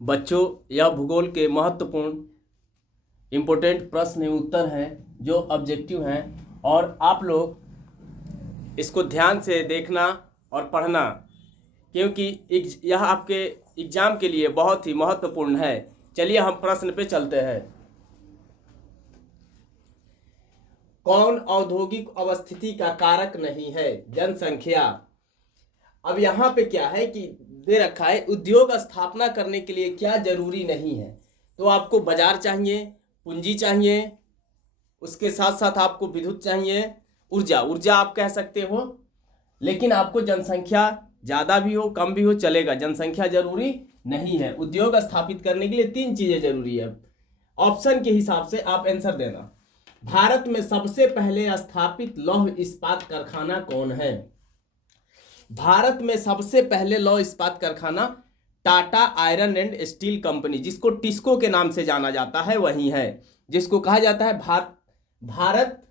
बच्चों, यह भूगोल के महत्वपूर्ण इम्पोर्टेंट प्रश्न एवं उत्तर हैं जो ऑब्जेक्टिव हैं, और आप लोग इसको ध्यान से देखना और पढ़ना, क्योंकि यह आपके एग्जाम के लिए बहुत ही महत्वपूर्ण है। चलिए हम प्रश्न पे चलते हैं। कौन औद्योगिक अवस्थिति का कारक नहीं है? जनसंख्या। अब यहाँ पे क्या है कि दे रखा है उद्योग स्थापना करने के लिए क्या जरूरी नहीं है। तो आपको बाजार चाहिए, पूंजी चाहिए, उसके साथ साथ आपको विद्युत चाहिए, ऊर्जा आप कह सकते हो, लेकिन आपको जनसंख्या ज़्यादा भी हो कम भी हो चलेगा, जनसंख्या जरूरी नहीं है। उद्योग स्थापित करने के लिए 3 चीज़ें जरूरी है। ऑप्शन के हिसाब से आप आंसर देना। भारत में सबसे पहले स्थापित लौह इस्पात कारखाना कौन है? भारत में सबसे पहले लौह इस्पात कारखाना Tata iron and steel company, जिसको टिस्को के नाम से जाना जाता है, वही है, जिसको कहा जाता है भारत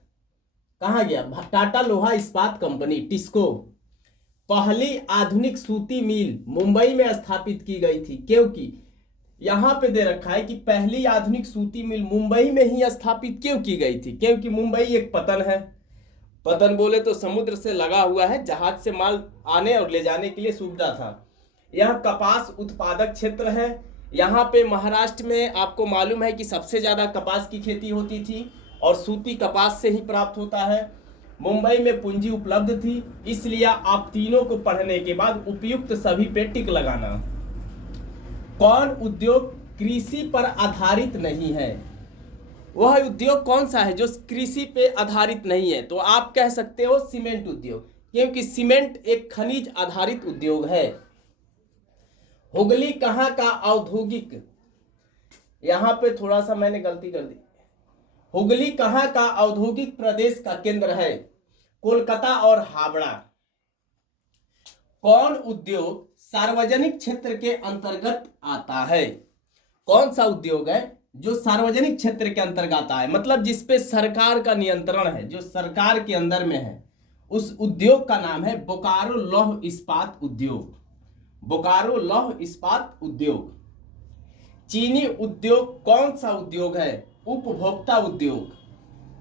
कहाँ गया? टाटा लोहा इस्पात कंपनी, टिस्को। पहली आधुनिक सूती मिल मुंबई में स्थापित की गई थी, क्योंकि यहां पे दे रखा है कि पहली आधुनिक सूती मिल मुंबई में ही स्थापित क्यों की गई थी? क्योंकि मुंबई एक पतन है। पतन बोले तो समुद्र से लगा हुआ है, जहाज से माल आने और ले जाने के लिए सुविधा था। यह कपास उत्पादक क्षेत्र है। यहाँ पे महाराष्ट्र में आपको मालूम है कि सबसे ज़्यादा कपास की खेती होती थी और सूती कपास से ही प्राप्त होता है। मुंबई में पूंजी उपलब्ध थी, इसलिए आप तीनों को पढ़ने के बाद उपयुक्त सभी पे टिक लगाना। कौन उद्योग कृषि पर आधारित नहीं है? वह उद्योग कौन सा है जो कृषि पे आधारित नहीं है? तो आप कह सकते हो सीमेंट उद्योग, क्योंकि सीमेंट एक खनिज आधारित उद्योग है। हुगली कहाँ का औद्योगिक, यहाँ पे थोड़ा सा मैंने गलती कर दी। हुगली कहाँ का औद्योगिक प्रदेश का केंद्र है? कोलकाता और हावड़ा। कौन उद्योग सार्वजनिक क्षेत्र के अंतर्गत आता है? कौन सा उद्योग है जो सार्वजनिक क्षेत्र के अंतर्गत आता है, मतलब जिसपे सरकार का नियंत्रण है, जो सरकार के अंदर में है? उस उद्योग का नाम है बोकारो लौह इस्पात उद्योग। बोकारो लौह इस्पात उद्योग। चीनी उद्योग कौन सा उद्योग है? उपभोक्ता उद्योग।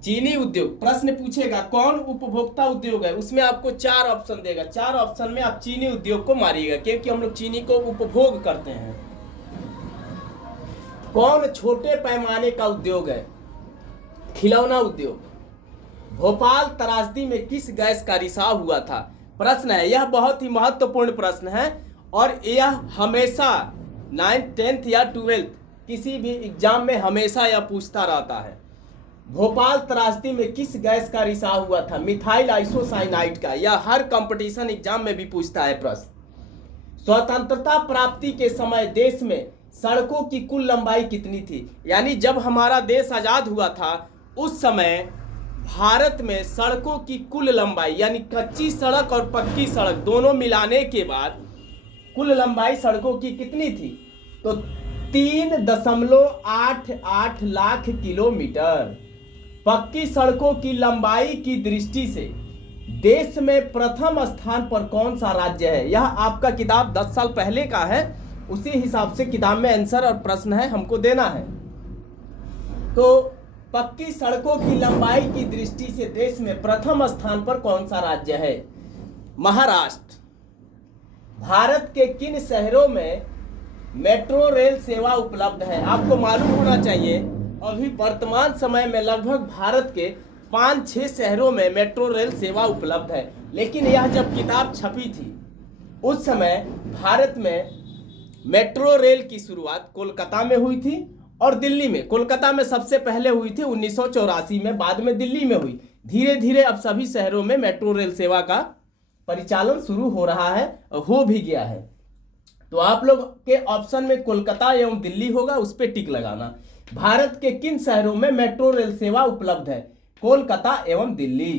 चीनी उद्योग प्रश्न पूछेगा कौन उपभोक्ता उद्योग है, उसमें आपको 4 ऑप्शन देगा। 4 ऑप्शन में आप चीनी उद्योग को मारिएगा, क्योंकि हम लोग चीनी को उपभोग करते हैं। कौन छोटे पैमाने का उद्योग है? खिलौना उद्योग। भोपाल त्रासदी में किस गैस का रिसाव हुआ था? प्रश्न है, यह बहुत ही महत्वपूर्ण प्रश्न है और यह हमेशा 9th 10th या 12th किसी भी एग्जाम में हमेशा यह पूछता रहता है। भोपाल त्रासदी में किस गैस का रिसाव हुआ था? मिथाइल आइसोसाइनाइड का। यह हर कंपटीशन एग्जाम में भी पूछता है प्रश्न। स्वतंत्रता प्राप्ति के समय देश में सड़कों की कुल लंबाई कितनी थी? यानी जब हमारा देश आजाद हुआ था उस समय भारत में सड़कों की कुल लंबाई, यानी कच्ची सड़क और पक्की सड़क दोनों मिलाने के बाद कुल लंबाई सड़कों की कितनी थी? तो 3.88 लाख किलोमीटर। पक्की सड़कों की लंबाई की दृष्टि से देश में प्रथम स्थान पर कौन सा राज्य है? यह आपका किताब 10 साल पहले का है, उसी हिसाब से किताब में आंसर और प्रश्न है, हमको देना है। तो पक्की सड़कों की लंबाई की दृष्टि से देश में प्रथम स्थान पर कौन सा राज्य है? महाराष्ट्र। भारत के किन शहरों में मेट्रो रेल सेवा उपलब्ध है? आपको मालूम होना चाहिए अभी वर्तमान समय में लगभग भारत के 5-6 शहरों में मेट्रो रेल सेवा उपलब्ध है, लेकिन यह जब किताब छपी थी उस समय भारत में मेट्रो रेल की शुरुआत कोलकाता में हुई थी और दिल्ली में। कोलकाता में सबसे पहले हुई थी 1984 में, बाद में दिल्ली में हुई। धीरे धीरे अब सभी शहरों में मेट्रो रेल सेवा का परिचालन शुरू हो रहा है, हो भी गया है। तो आप लोग के ऑप्शन में कोलकाता एवं दिल्ली होगा, उस पर टिक लगाना। भारत के किन शहरों में मेट्रो रेल सेवा उपलब्ध है? कोलकाता एवं दिल्ली।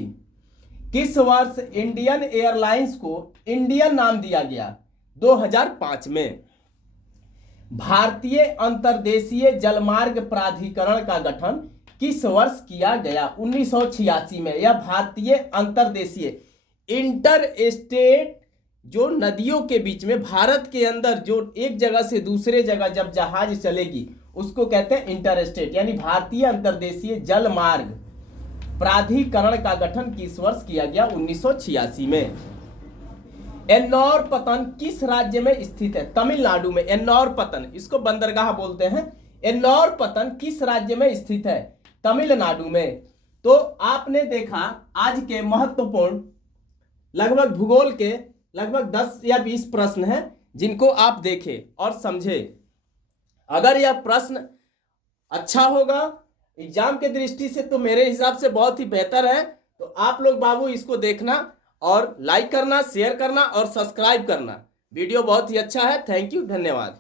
किस वर्ष इंडियन एयरलाइंस को इंडियन नाम दिया गया? 2005 में। भारतीय अंतर्देशीय जलमार्ग प्राधिकरण का गठन किस वर्ष किया गया? 1986 में। यह भारतीय अंतर्देशीय इंटर स्टेट जो नदियों के बीच में भारत के अंदर जो एक जगह से दूसरे जगह जब जहाज चलेगी उसको कहते हैं इंटरस्टेट, यानी भारतीय अंतर्देशीय जल मार्ग प्राधिकरण का गठन किस वर्ष किया गया? 1986 में। एन्नौर पतन किस राज्य में स्थित है? तमिलनाडु में। एन्नौर पतन, इसको बंदरगाह बोलते हैं। एन्नौर पतन किस राज्य में स्थित है? तमिलनाडु में। तो आपने देखा आज के महत्वपूर्ण लगभग भूगोल के लगभग 10 या 20 प्रश्न हैं जिनको आप देखें और समझें। अगर यह प्रश्न अच्छा होगा एग्जाम के दृष्टि से तो मेरे हिसाब से बहुत ही बेहतर है। तो आप लोग बाबू इसको देखना और लाइक करना, शेयर करना और सब्सक्राइब करना। वीडियो बहुत ही अच्छा है। थैंक यू, धन्यवाद।